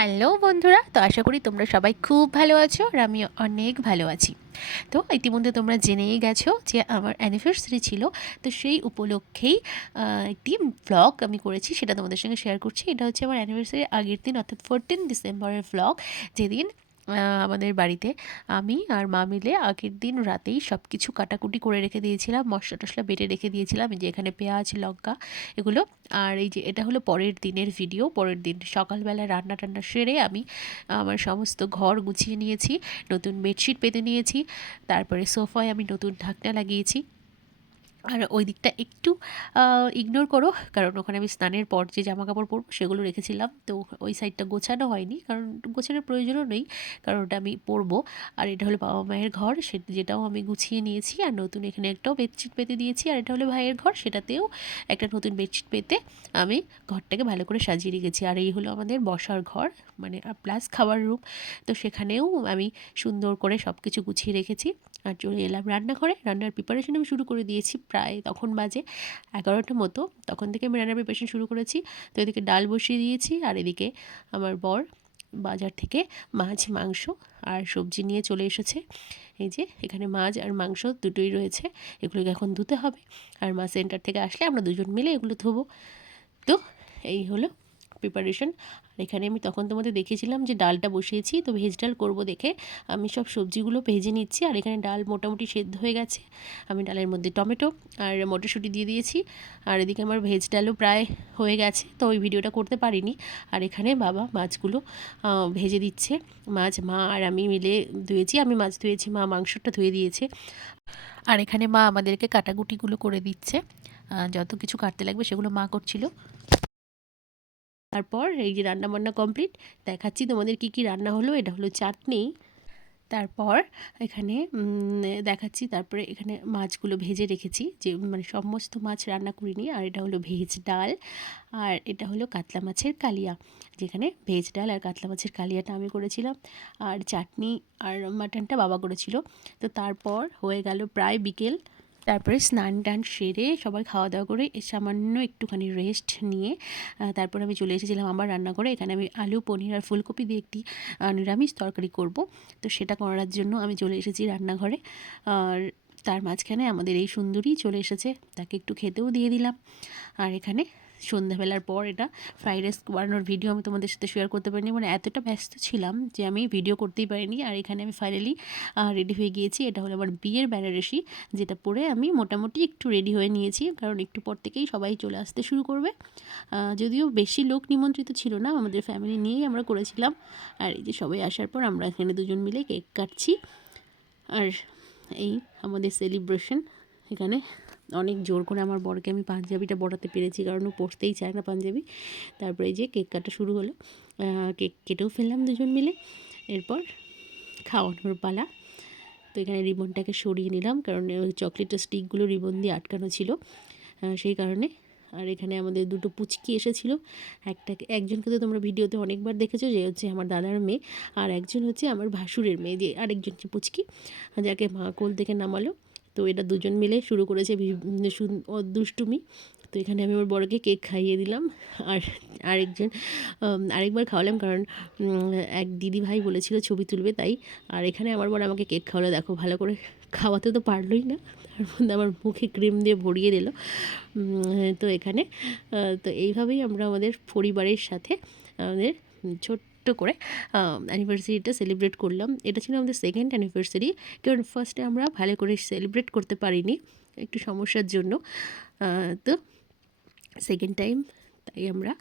Hello বন্ধুরা, তো আশা করি তোমরা সবাই খুব ভালো আছো আর আমি অনেক ভালো আছি। তো ইতিমধ্যে তোমরা জেনেই গেছো যে আমার অ্যানিভার্সারি ছিল। তো সেই উপলক্ষেই একটি ভ্লগ আমি করেছি, সেটা তোমাদের সঙ্গে শেয়ার করছি। এটা হচ্ছে আমার অ্যানিভার্সারির আগের দিন, অর্থাৎ 14 ডিসেম্বরের ভ্লগ। যেদিন আমাদের বাড়িতে আমি আর মা মিলে আগের দিন রাতেই সব কিছু কাটাকুটি করে রেখে দিয়েছিলাম, মশলা টশলা বেটে রেখে দিয়েছিলাম, এই যে এখানে পেঁয়াজ লঙ্কা এগুলো। আর এই যে এটা হলো পরের দিনের ভিডিও। পরের দিন সকালবেলা রান্না টান্না সেরে আমি আমার সমস্ত ঘর গুছিয়ে নিয়েছি, নতুন বেডশিট পেতে নিয়েছি, তারপরে সোফায় আমি নতুন ঢাকনা লাগিয়েছি। আর ওই দিকটা একটু ইগনোর করো, কারণ ওখানে আমি স্নানের পর যে জামা কাপড় পরবো সেগুলো রেখেছিলাম, তো ওই সাইডটা গোছানো হয়নি, কারণ গোছানোর প্রয়োজনও নেই, কারণ ওটা আমি পরবো। আর এটা হলো বাবা মায়ের ঘর, যেটাও আমি গুছিয়ে নিয়েছি। আর নতুন এখানে একটাও বেডশিট পেতে দিয়েছি। আর এটা হলো ভাইয়ের ঘর, সেটাতেও একটা নতুন বেডশিট পেতে আমি ঘরটাকে ভালো করে সাজিয়ে রেখেছি। আর এই হলো আমাদের বসার ঘর, মানে প্লাস খাওয়ার রুম। তো সেখানেও আমি সুন্দর করে সব কিছু গুছিয়ে রেখেছি। আর চলে এলাম রান্নাঘরে। রান্নার প্রিপারেশন আমি শুরু করে দিয়েছি, প্রায় তখন বাজে 11টার মতো। তখন থেকে আমি রান্নার প্রিপারেশন শুরু করেছি। তো এদিকে ডাল বসিয়ে দিয়েছি, আর এদিকে আমার বর বাজার থেকে মাছ মাংস আর সবজি নিয়ে চলে এসেছে। এই যে এখানে মাছ আর মাংস দুটোই রয়েছে, এগুলোকে এখন ধুতে হবে। আর মা সেন্টার থেকে আসলে আমরা দুজন মিলে এগুলো ধোবো। তো এই হলো প্রিপারেশন। আর এখানে আমি তখন তোমাদের দেখিয়েছিলাম যে ডালটা বসিয়েছি, তো ভেজ ডাল করব দেখে আমি সব সবজিগুলো ভেজে নিচ্ছি। আর এখানে ডাল মোটামুটি সেদ্ধ হয়ে গেছে, আমি ডালের মধ্যে টমেটো আর মটরশুঁটি দিয়ে দিয়েছি। আর এদিকে আমার ভেজ ডালও প্রায় হয়ে গেছে, তো ওই ভিডিওটা করতে পারিনি। আর এখানে বাবা মাছগুলো ভেজে দিচ্ছে। মাছ মা আর আমি মিলে ধুয়েছি, আমি মাছ ধুয়েছি, মা মাংসটা ধুয়ে দিয়েছে। আর এখানে মা আমাদেরকে কাটাকুটিগুলো করে দিচ্ছে, যত কিছু কাটতে লাগবে সেগুলো মা করছিল। তারপর এই যে রান্নাবান্না কমপ্লিট, দেখাচ্ছি তোমাদের কি কি রান্না হলো। এটা হলো চাটনি। তারপর এখানে দেখাচ্ছি, তারপরে এখানে মাছগুলো ভেজে রেখেছি, যে মানে সমস্ত মাছ রান্না করিনি। আর এটা হলো ভেজ ডাল, আর এটা হলো কাতলা মাছের কালিয়া, যেখানে ভেজ ডাল আর কাতলা মাছের কালিয়াটা আমি করেছিলাম, আর চাটনি আর মাটনটা বাবা করেছিল। তো তারপর হয়ে গেল প্রায় বিকেল। তারপরে স্নান টান সেরে সবাই খাওয়া দাওয়া করে সামান্য একটুখানি রেস্ট নিয়ে তারপর আমি চলে এসেছিলাম আমার রান্নাঘরে। এখানে আমি আলু পনির আর ফুলকপি দিয়ে একটি নিরামিষ তরকারি করব, তো সেটা করার জন্য আমি চলে এসেছি রান্নাঘরে। আর তার মাঝখানে আমাদের এই সুন্দরী চলে এসেছে, তাকে একটু খেতেও দিয়ে দিলাম। আর এখানে সন্ধ্যাবেলার পর এটা ফ্রাইড রাইস বানানোর ভিডিও আমি তোমাদের সাথে শেয়ার করতে পারিনি, মানে এতটা ব্যস্ত ছিলাম যে আমি ভিডিও করতেই পারিনি। আর এখানে আমি ফাইনালি রেডি হয়ে গিয়েছি। এটা হলো আমার বিয়ের বেনারসি, যেটা পরে আমি মোটামুটি একটু রেডি হয়ে নিয়েছি, কারণ একটু পর থেকেই সবাই চলে আসতে শুরু করবে। যদিও বেশি লোক নিমন্ত্রিত ছিল না, আমাদের ফ্যামিলি নিয়েই আমরা করেছিলাম। আর এই যে সবাই আসার পর আমরা এখানে দুজন মিলে কেক কাটছি। আর এই আমাদের সেলিব্রেশন। এখানে অনেক জোর করে আমার বরকে আমি পাঞ্জাবিটা পরাতে পেরেছি, কারণ ও পরতেই চায় না পাঞ্জাবি। তারপরে এই যে কেক কাটা শুরু হলো, কেক কেটেও ফেললাম দুজন মিলে। এরপর খাওয়ানোর পালা। তো এখানে রিবনটাকে সরিয়ে নিলাম, কারণ ওই চকলেটের স্টিকগুলো রিবন দিয়ে আটকানো ছিল, সেই কারণে। আর এখানে আমাদের দুটো পুচকি এসেছিলো, একজনকে তো তোমরা ভিডিওতে অনেকবার দেখেছো, যে হচ্ছে আমার দাদার মেয়ে, আর একজন হচ্ছে আমার ভাসুরের মেয়ে, যে আরেকজন যে পুচকি যাকে মা কোল থেকে নামালো। তো এটা দুজন মিলে শুরু করেছে দুষ্টুমি। তো এখানে আমি আমার বড়কে কেক খাইয়ে দিলাম, আর আরেকবার খাওয়ালাম, কারণ এক দিদি ভাই বলেছিল ছবি তুলবে, তাই। আর এখানে আমার বড় আমাকে কেক খাওয়ালো, দেখো ভালো করে খাওয়াতে তো পারলোই না, তার মধ্যে আমার মুখে ক্রিম দিয়ে ভরিয়ে দিল। তো এখানে তো এইভাবেই আমরা আমাদের পরিবারের সাথে আমাদের ছোট্ট করে অ্যানিভার্সারিটা সেলিব্রেট করলাম। এটা ছিল আমাদের সেকেন্ড অ্যানিভার্সারি, কারণ ফার্স্টে আমরা ভালো করে সেলিব্রেট করতে পারিনি একটু সমস্যার জন্য। তো সেকেন্ড টাইম তাই আমরা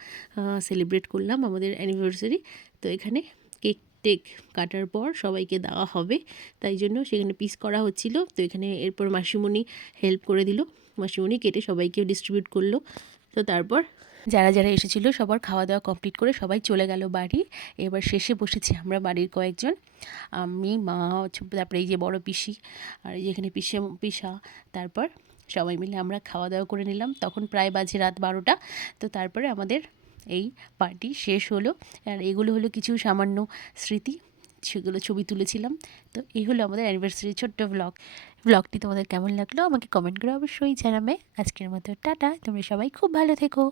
সেলিব্রেট করলাম আমাদের অ্যানিভার্সারি। তো এখানে কেক টেক কাটার পর সবাইকে দেওয়া হবে, তাই জন্য সেখানে পিস করা হচ্ছিল। তো এখানে এরপর মাসিমণি হেল্প করে দিল, মাসিমণি কেটে সবাইকে ডিস্ট্রিবিউট করলো। তো তারপর যারা যারা এসেছিলো সবার খাওয়া দাওয়া কমপ্লিট করে সবাই চলে গেল বাড়ি। এবার শেষে বসেছি আমরা বাড়ির কয়েকজন, আমি মা, তারপরে এই যে বড় পিসি, আর এই যেখানে পিসা, তারপর সবাই মিলে আমরা খাওয়া দাওয়া করে নিলাম। তখন প্রায় বাজে রাত 12টা। তো তারপরে আমাদের এই পার্টি শেষ হলো। আর এগুলো হলো কিছু সামান্য স্মৃতি, সেগুলো ছবি তুলেছিলাম। তো এই হলো আমাদের অ্যানিভার্সারি ছোট্ট ব্লগটি তোমাদের কেমন লাগলো আমাকে কমেন্ট করে অবশ্যই জানাবে। আজকের মতো টাটা, তোমরা সবাই খুব ভালো থেকো।